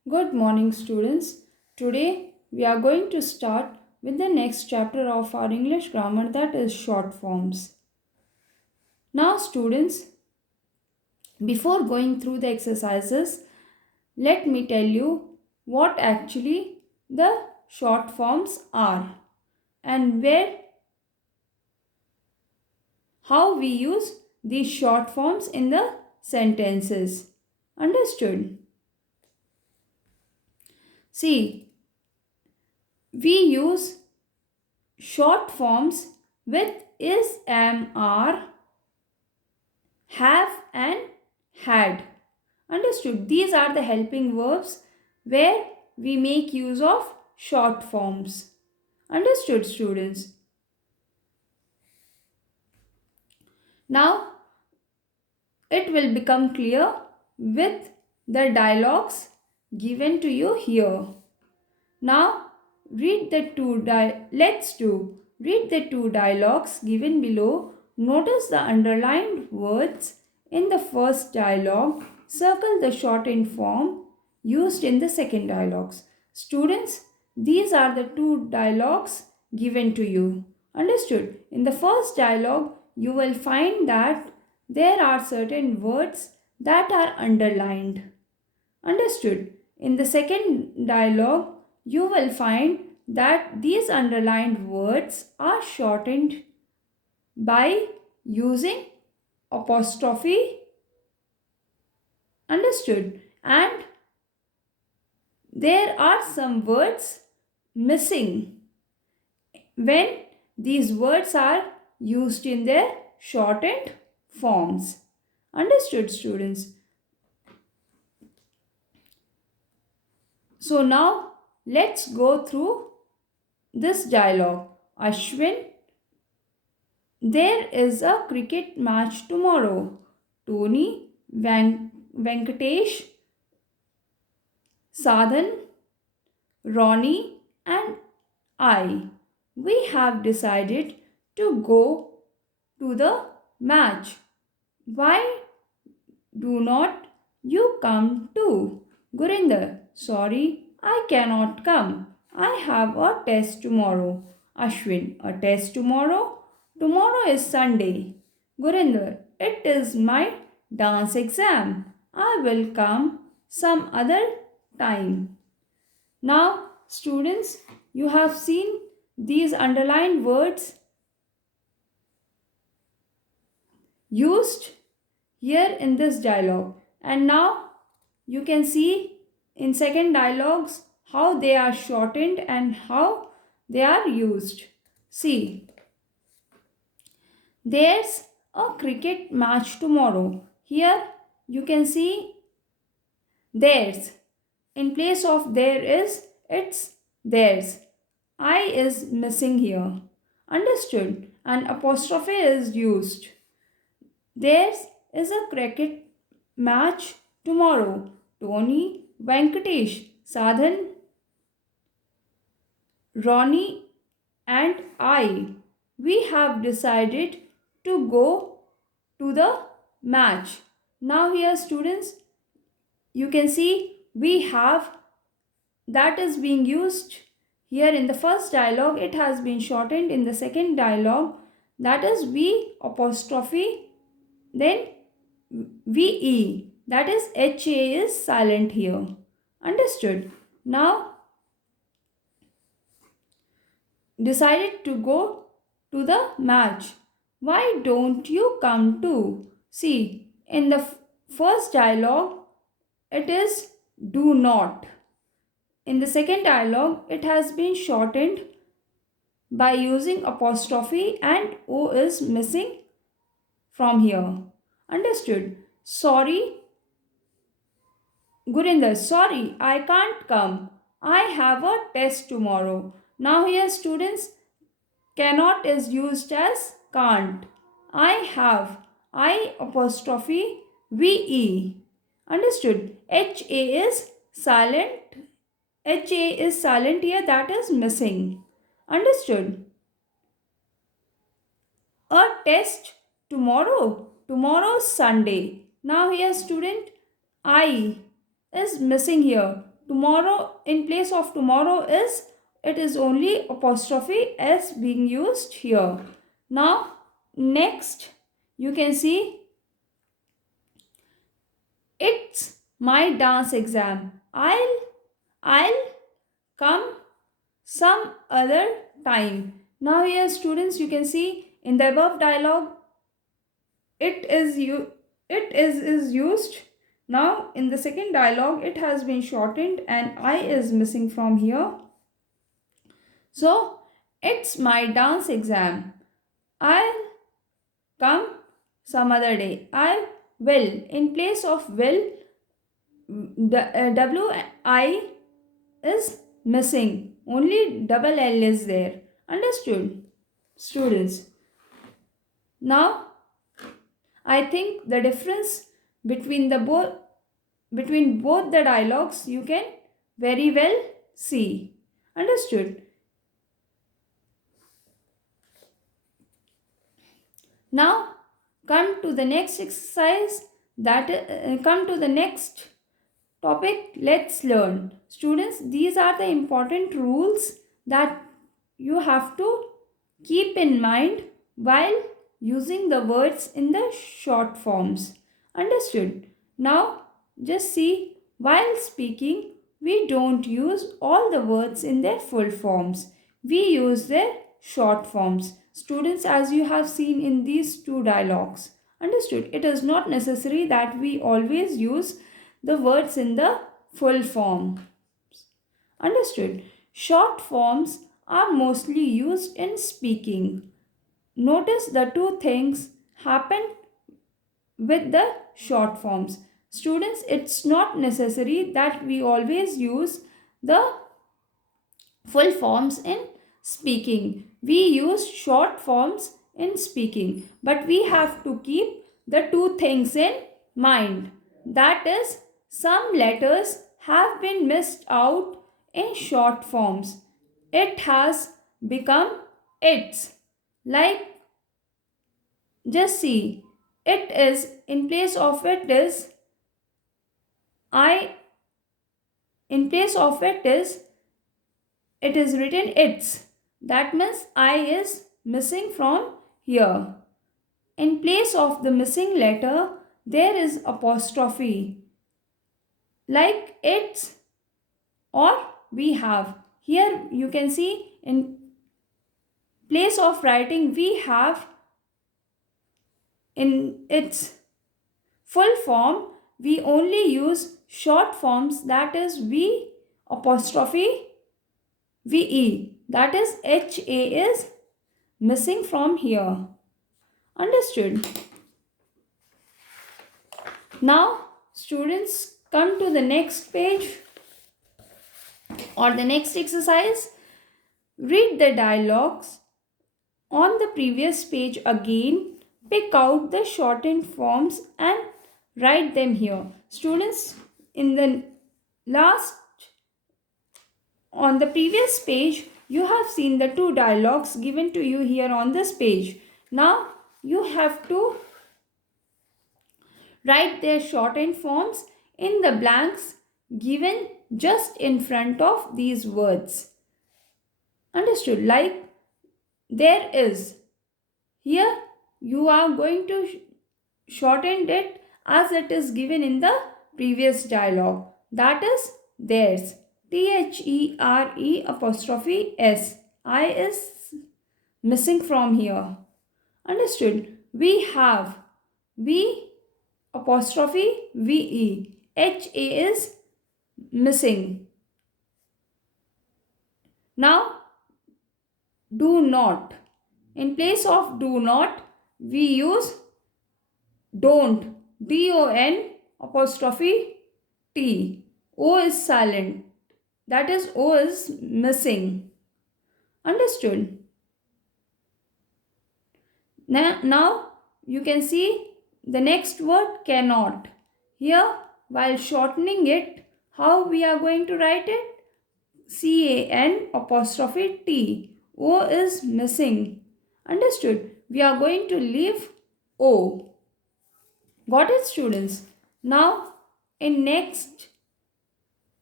Good morning, students. Today we are going to start with the next chapter of our English grammar, that is short forms. Now, students, before going through the exercises, let me tell you what actually the short forms are and how we use these short forms in the sentences. Understood? See, we use short forms with is, am, are, have, and had. Understood? These are the helping verbs where we make use of short forms. Understood, students? Now, it will become clear with the dialogues given to you here. Now, read the two dialogues given below. Notice the underlined words in the first dialogue. Circle the shortened form used in the second dialogues. Students, these are the two dialogues given to you. Understood? In the first dialogue, you will find that there are certain words that are underlined. Understood? In the second dialogue, you will find that these underlined words are shortened by using apostrophe. Understood? And there are some words missing when these words are used in their shortened forms. Understood, students? So now let's go through this dialogue. Ashwin, there is a cricket match tomorrow. Tony, Venkatesh, Sadhan, Ronnie, and I. We have decided to go to the match. Why do not you come too? Gurinder, sorry, I cannot come. I have a test tomorrow. Ashwin, a test tomorrow? Tomorrow is Sunday. Gurinder, it is my dance exam. I will come some other time. Now, students, you have seen these underlined words used here in this dialogue, and now you can see in second dialogues how they are shortened and how they are used. See, there's a cricket match tomorrow. Here you can see there's. In place of there is, it's theirs. I is missing here. Understood? An apostrophe is used. Theirs is a cricket match tomorrow. Tony, Venkatesh, Sadhan, Ronnie, and I. We have decided to go to the match. Now, here, students, you can see we have that is being used here in the first dialogue. It has been shortened in the second dialogue, that is we apostrophe then ve, that is ha is silent here. Understood? Now, decided to go to the match. Why don't you come too? See, in the first dialogue it is do not. In the second dialogue, it has been shortened by using apostrophe and O is missing from here. Understood? Sorry, Gurinder, sorry, I can't come. I have a test tomorrow. Now, here, students, cannot is used as can't. I have. I apostrophe VE. Understood? HA is silent. HA is silent here, that is missing. Understood? A test tomorrow. Tomorrow Sunday. Now here, student, I is missing here. tomorrow, in place of tomorrow is, it is only apostrophe s being used here. Now next you can see, it's my dance exam. I'll come some other time. Now here students, you can see in the above dialogue, it is used. Now in the second dialogue it has been shortened and I is missing from here. So it's my dance exam. I'll come some other day. I will, in place of will, the wi is missing, only double l is there. Understood students? Now I think the difference between both the dialogues you can very well see. Understood? Now come to the next exercise, come to the next topic. Let's learn. Students, these are the important rules that you have to keep in mind while using the words in the short forms. Understood? Now just see, while speaking we don't use all the words in their full forms. We use their short forms. Students, as you have seen in these two dialogues. Understood? It is not necessary that we always use the words in the full form. Understood? Short forms are mostly used in speaking. Notice the two things happen with the short forms. Students, it's not necessary that we always use the full forms in speaking. We use short forms in speaking, but we have to keep the two things in mind. That is, some letters have been missed out in short forms. It has become its. Like, just see, it is, in place of it is, I, in place of it is written its. That means I is missing from here. In place of the missing letter, there is apostrophe. Like its or we have. Here you can see, in place of writing we have, in its full form we only use short forms, that is V apostrophe VE. That is HA is missing from here. Understood? Now students, come to the next page or the next exercise. Read the dialogues on the previous page again. Pick out the shortened forms and write them here. Students, in the last, on the previous page, you have seen the two dialogues given to you here on this page. Now you have to write their shortened forms in the blanks given just in front of these words. Understood? Like there is. Here you are going to shorten it as it is given in the previous dialogue. That is theirs. THERE apostrophe S. I is missing from here. Understood? We have. We apostrophe VE. HA is missing. Now do not. In place of do not, we use don't. DON apostrophe T. O is silent. That is, O is missing. Understood? Now you can see the next word cannot. Here, while shortening it, how we are going to write it? CAN apostrophe T. O is missing. Understood? We are going to leave O. Got it, students? Now, in next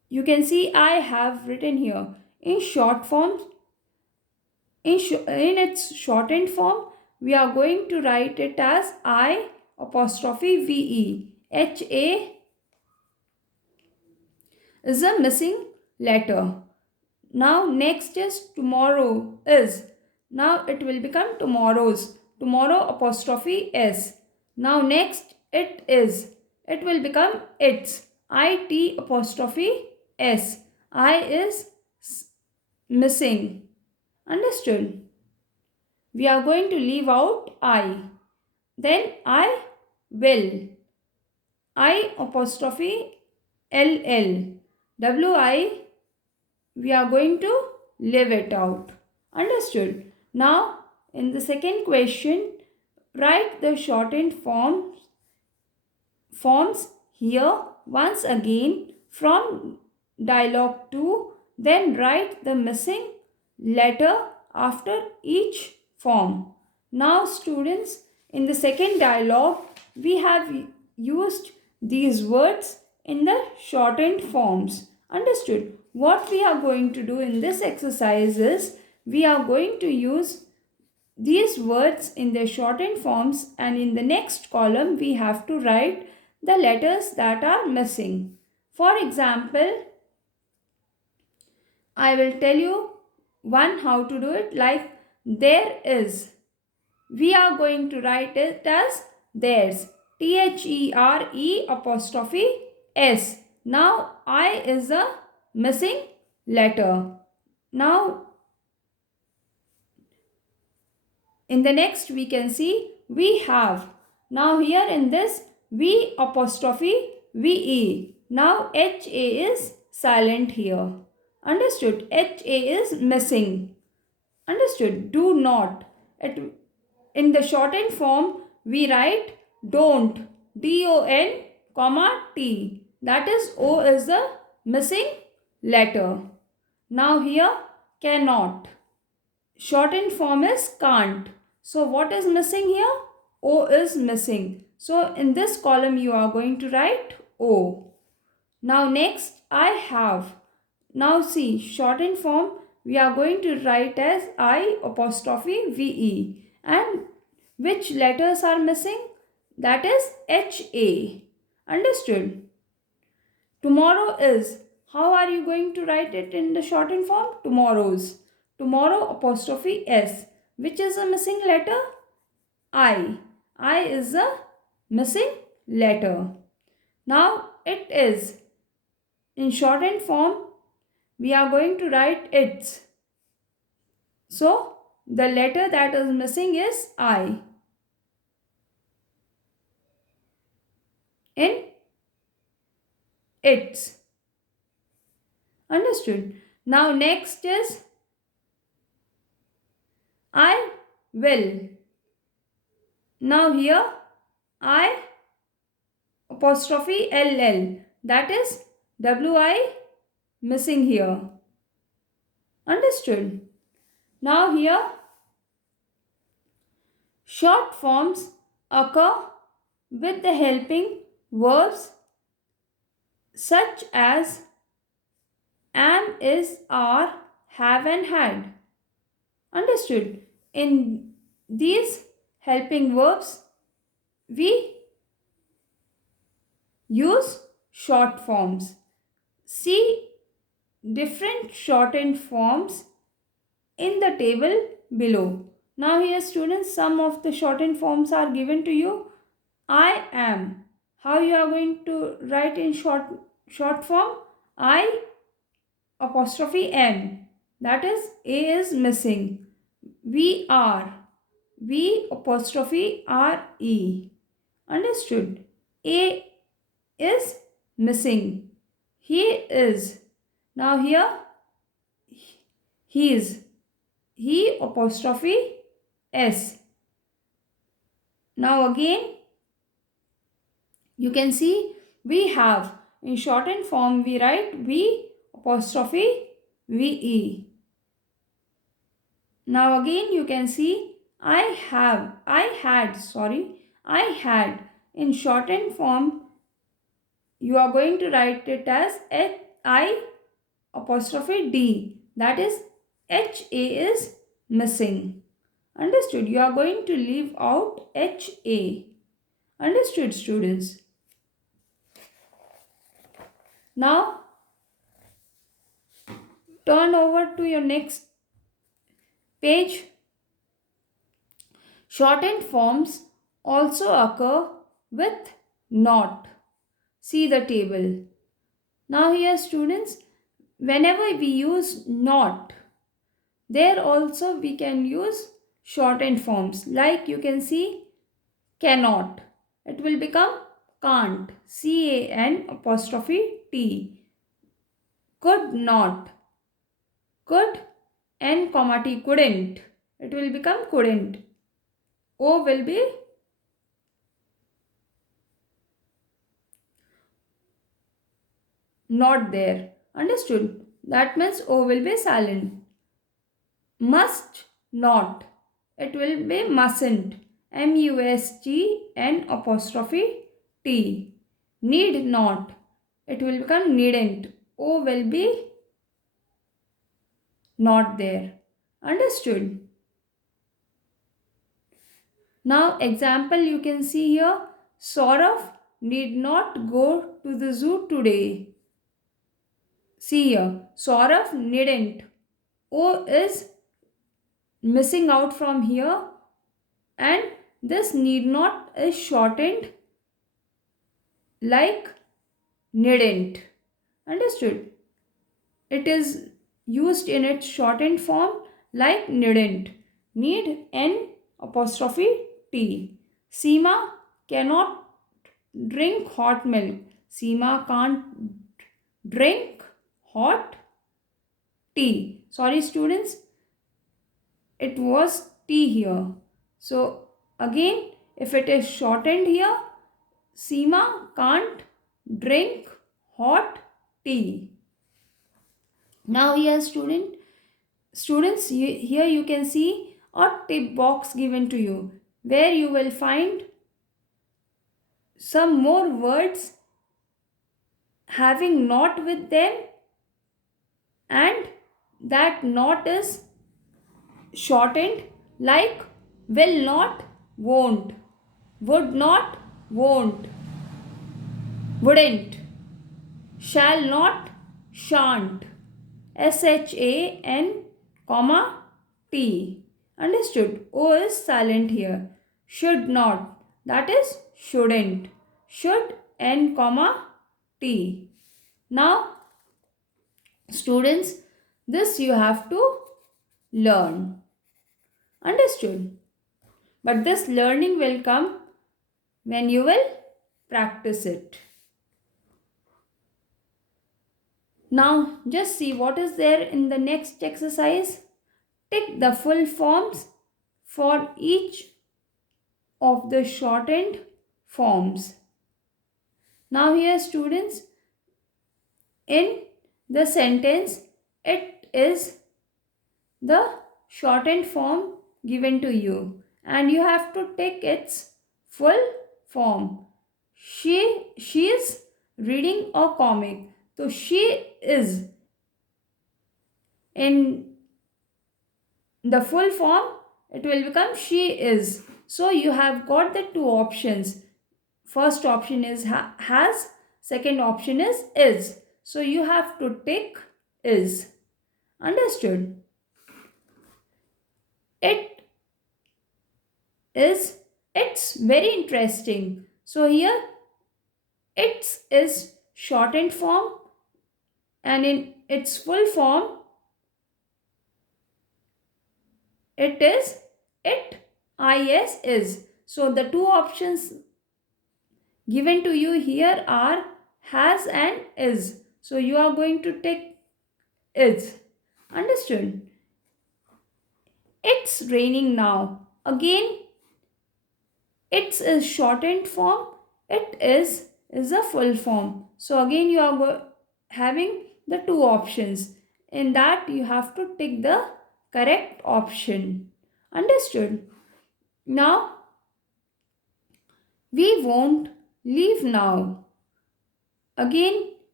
you can see I have written here in short form. In its shortened form, we are going to write it as I apostrophe VE. HA is a missing letter. Now next is tomorrow is. Now it will become tomorrow's. Tomorrow apostrophe S. Now next it is. It will become its. IT apostrophe S. I is missing. Understood? We are going to leave out I. Then I will. I apostrophe LL. WI, we are going to leave it out. Understood? Now, in the second question, write the shortened forms here once again from dialogue 2. Then write the missing letter after each form. Now students, in the second dialogue, we have used these words in the shortened forms. Understood? What we are going to do in this exercise is, we are going to use these words in their shortened forms, and in the next column we have to write the letters that are missing. For example, I will tell you one how to do it, like there is. We are going to write it as theirs. THERE apostrophe S. Now I is a missing letter. Now in the next we can see we have. Now here in this V apostrophe VE. Now HA is silent here. Understood? HA is missing. Understood? Do not. In the shortened form we write don't. DON comma T. That is O is the missing letter. Now here cannot. Shortened form is can't. So what is missing here? O is missing. So in this column you are going to write O. Now next I have. Now see, shortened form we are going to write as I apostrophe VE. And which letters are missing? That is HA. Understood? Tomorrow is. How are you going to write it in the shortened form? Tomorrow's. Tomorrow apostrophe S. Which is a missing letter? I. I is a missing letter. Now it is. In shortened form, we are going to write its. So, the letter that is missing is I. In its. Understood? Now next is I will. Now here I apostrophe LL. That is WI missing here. Understood? Now here short forms occur with the helping verbs such as am, is, are, have and had. Understood? In these helping verbs, we use short forms. See different shortened forms in the table below. Now here students, some of the shortened forms are given to you. I am. How you are going to write in short form? I apostrophe M. That is A is missing. We are. We apostrophe RE. Understood? A is missing. He is. Now here he is. He apostrophe S. Now again you can see we have. In shortened form we write V apostrophe VE. Now again you can see I had. In shortened form you are going to write it as I apostrophe D. That is HA is missing. Understood? You are going to leave out HA. Understood, students? Now turn over to your next page. Shortened forms also occur with not. See the table. Now here students, whenever we use not, there also we can use shortened forms. Like you can see cannot. It will become can't. CAN apostrophe T. Could not. Could N comma T. Couldn't. It will become couldn't. O will be not there. Understood? That means O will be silent. Must not. It will be mustn't. MUST apostrophe T. Need not. It will become needn't. O will be not there. Understood? Now example you can see here. Saurav need not go to the zoo today. See here. Saurav needn't. O is missing out from here, and this need not is shortened like needn't. Understood? It is used in its shortened form like needn't. Need N apostrophe T. Seema cannot drink hot milk. Seema can't drink hot tea. Sorry students, it was T here. So again, if it is shortened here, Seema can't drink hot tea. Now here students, here you can see a tip box given to you where you will find some more words having not with them, and that not is shortened like will not, won't, would not, won't, wouldn't, shall not, shan't, SHAN comma T. Understood? O is silent here. Should not. That is shouldn't. Should N comma T. Now students, this you have to learn. Understood? But this learning will come when you will practice it. Now just see what is there in the next exercise. Tick the full forms for each of the shortened forms. Now here students, in the sentence, it is the shortened form given to you and you have to take its full form. She is reading a comic. So she is in the full form, it will become she is. So you have got the two options. First option is has, second option is. So you have to tick is. Understood? It is, it's very interesting. So here it's is shortened form and in its full form it is it is. So the two options given to you here are has and is. So you are going to take is. Understood? It's raining now. Again, it's a shortened form. It is a full form. So again you are having the two options. In that you have to tick the correct option. Understood? Now, we won't leave now. Again,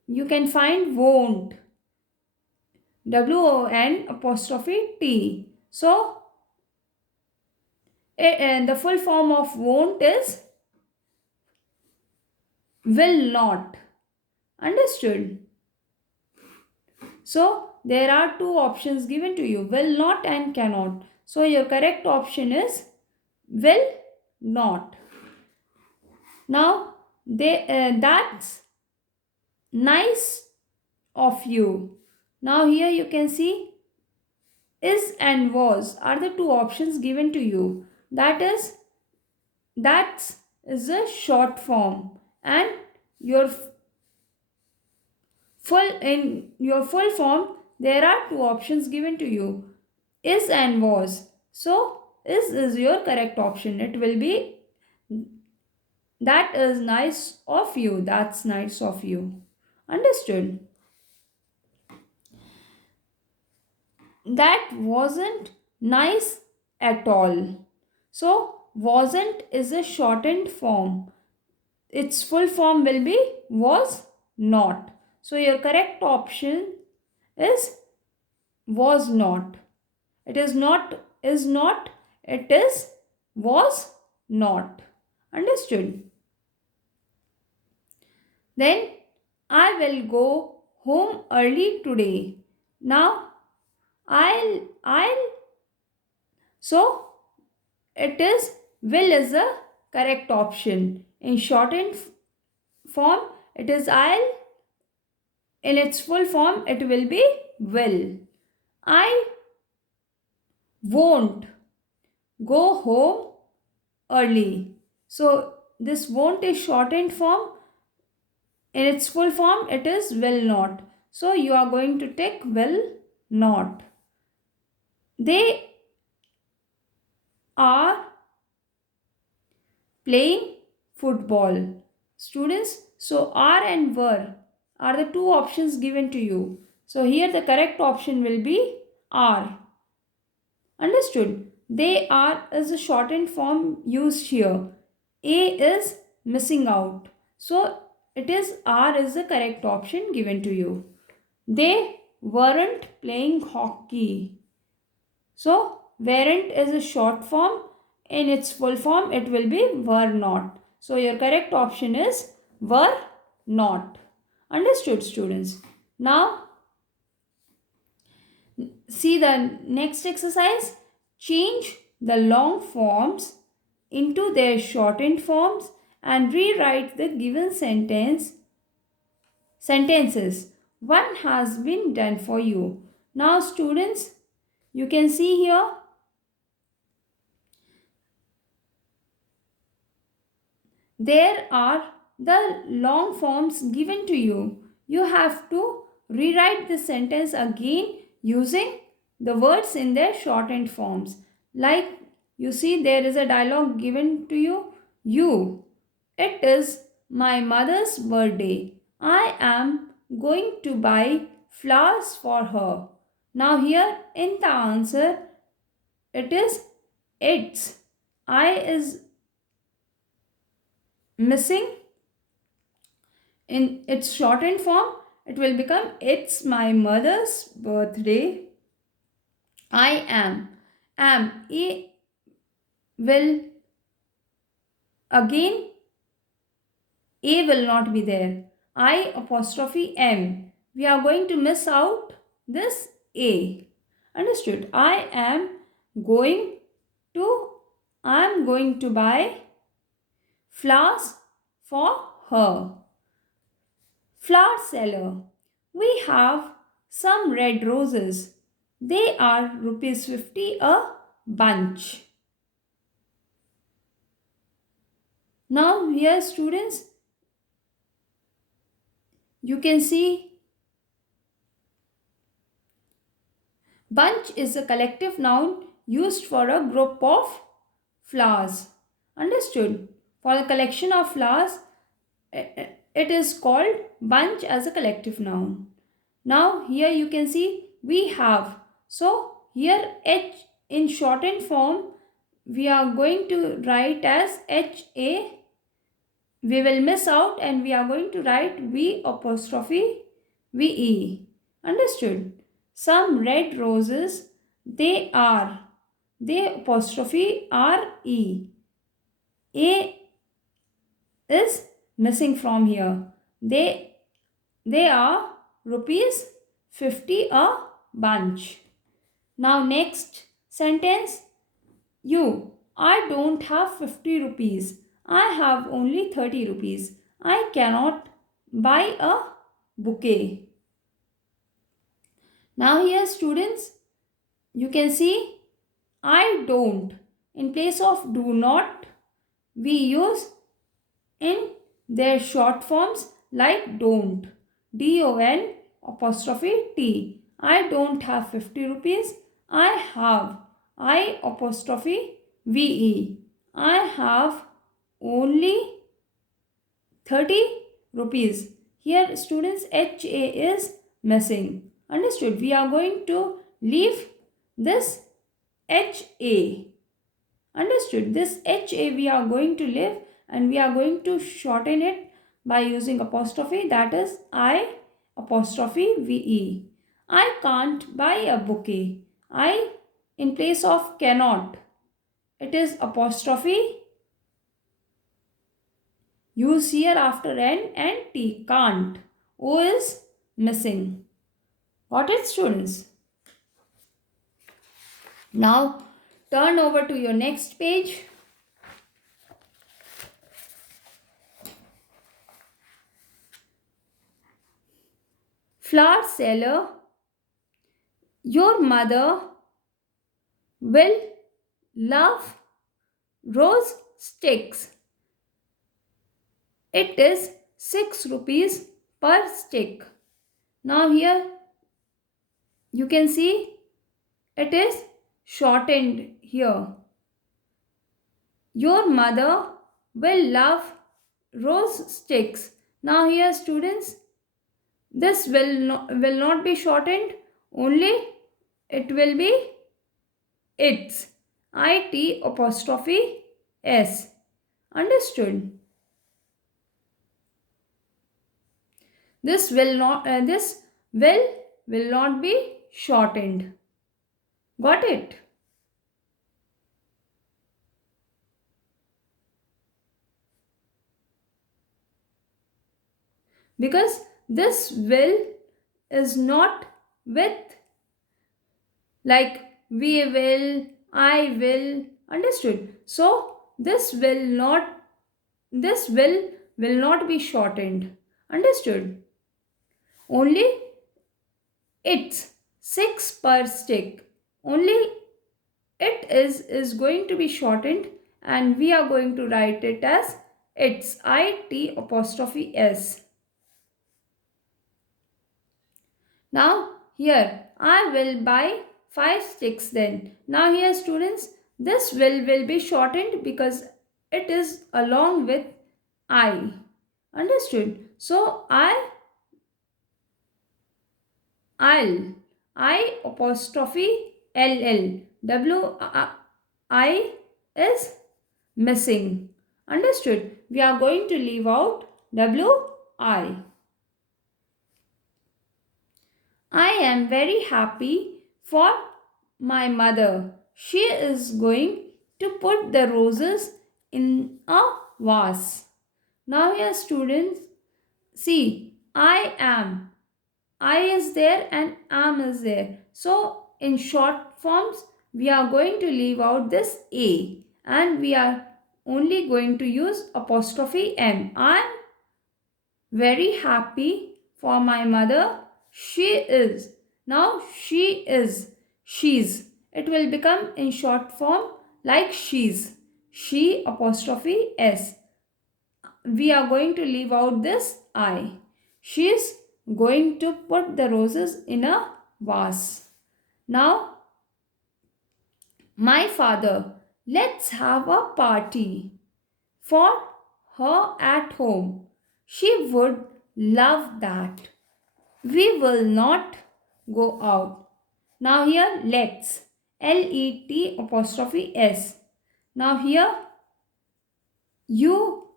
you can find won't. WON apostrophe T. So, the full form of won't is will not. Understood? So, there are two options given to you, will not and cannot. So, your correct option is will not. Now, that's nice of you. Now, here you can see is and was are the two options given to you. That is a short form, and your full form there are two options given to you, is and was. So is your correct option. It will be that is nice of you. That's nice of you. Understood? That wasn't nice at all. So wasn't is a shortened form. Its full form will be was not. So your correct option is was not. It is not, it is was not. Understood? Then I will go home early today. Now I'll so it is will is the correct option. In shortened form it is I'll. In its full form it will be will. I won't go home early. So this won't is shortened form. In its full form it is will not. So you are going to take will not. They are playing football. Students, so are and were are the two options given to you. So here the correct option will be are. Understood? They are is a shortened form used here. A is missing out. So it is are is the correct option given to you. They weren't playing hockey. So weren't is a short form. In its full form it will be were not. So your correct option is were not. Understood, students? Now see the next exercise. Change the long forms into their shortened forms and rewrite the given sentences. One has been done for you. Now students, you can see here there are the long forms given to you. You have to rewrite the sentence again using the words in their shortened forms. Like you see, there is a dialogue given to you. You. It is my mother's birthday. I am going to buy flowers for her. Now, here in the answer, it is its. I is missing. In its shortened form, it will become it's my mother's birthday. I am. Am. E will again, A will not be there. I apostrophe M. We are going to miss out this A. Understood? Going to, I am going to buy flowers for her. Flower seller. We have some red roses. They are rupees 50 a bunch. Now here students, you can see bunch is a collective noun used for a group of flowers. Understood? For the collection of flowers, it is called bunch as a collective noun. Now here you can see we have. So here H in shortened form we are going to write as HA we will miss out and we are going to write V apostrophe VE. Understood? Some red roses, they apostrophe RE. A is missing from here. They are rupees 50 a bunch. Now next sentence. I don't have 50 rupees. I have only 30 rupees. I cannot buy a bouquet. Now here students, you can see I don't. In place of do not, we use in their short forms like don't. DON apostrophe T. I don't have 50 rupees. I have. I apostrophe VE. I have only 30 rupees. Here students HA is missing. Understood? We are going to leave this HA. Understood? This HA we are going to leave and we are going to shorten it by using apostrophe, that is I apostrophe VE. I can't buy a bouquet. I in place of cannot. It is apostrophe use here after N and T. Can't. O is missing. Got it students? Now turn over to your next page. Flower seller, your mother will love rose sticks. It is 6 rupees per stick. Now here you can see it is shortened here. Your mother will love rose sticks. Now here students, this will not be shortened, only it will be its. IT apostrophe S. Understood? This will not be shortened. Got it? Because this will is not with like we will, I will. Understood? So this will not be shortened. Understood? Only it's 6 per stick. Only it is going to be shortened and we are going to write it as its. IT apostrophe S. Now here I will buy 5 sticks then. Now here students, this will be shortened because it is along with I. Understood? So I'll. I apostrophe LL. I is missing. Understood? We are going to leave out WI. I am very happy for my mother. She is going to put the roses in a vase. Now here students, see, I am. I is there and am is there. So in short forms, we are going to leave out this A and we are only going to use apostrophe M. I am very happy for my mother. She is. Now she is. She's. It will become in short form like she's. She apostrophe S. We are going to leave out this I. She's going to put the roses in a vase. Now, my father, let's have a party for her at home. She would love that. We will not go out. Now here let's. LET apostrophe S. Now here you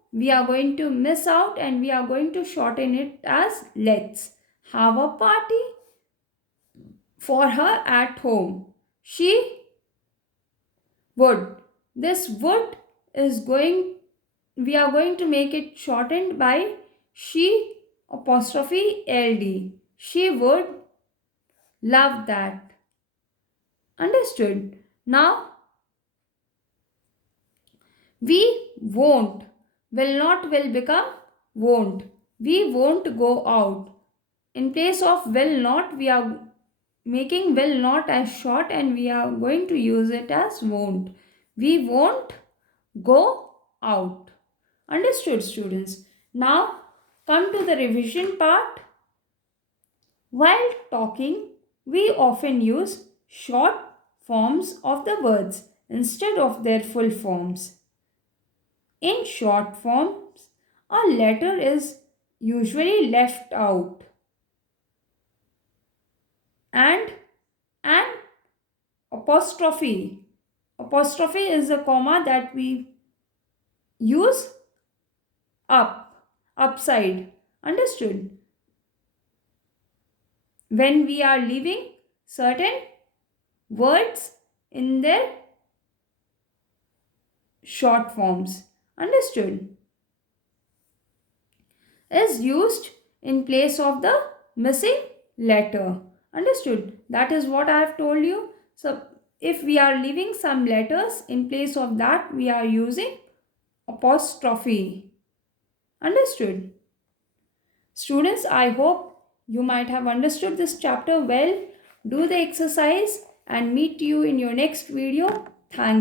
we are going to miss out and we are going to shorten it as let's have a party for her at home. She would. This would is going, we are going to make it shortened by she apostrophe ld. She would love that. Understood? Now, we won't. Will not will become won't. We won't go out. In place of will not, we are making will not as short and we are going to use it as won't. We won't go out. Understood, students? Now, come to the revision part. While talking, we often use short forms of the words instead of their full forms. In short forms, a letter is usually left out and an apostrophe. Apostrophe is a comma that we use upside. Understood? When we are leaving certain words in their short forms. Understood? Is used in place of the missing letter. Understood? That is what I have told you. So, if we are leaving some letters, in place of that, we are using apostrophe. Understood? Students, I hope you might have understood this chapter well. Do the exercise and meet you in your next video. Thank you.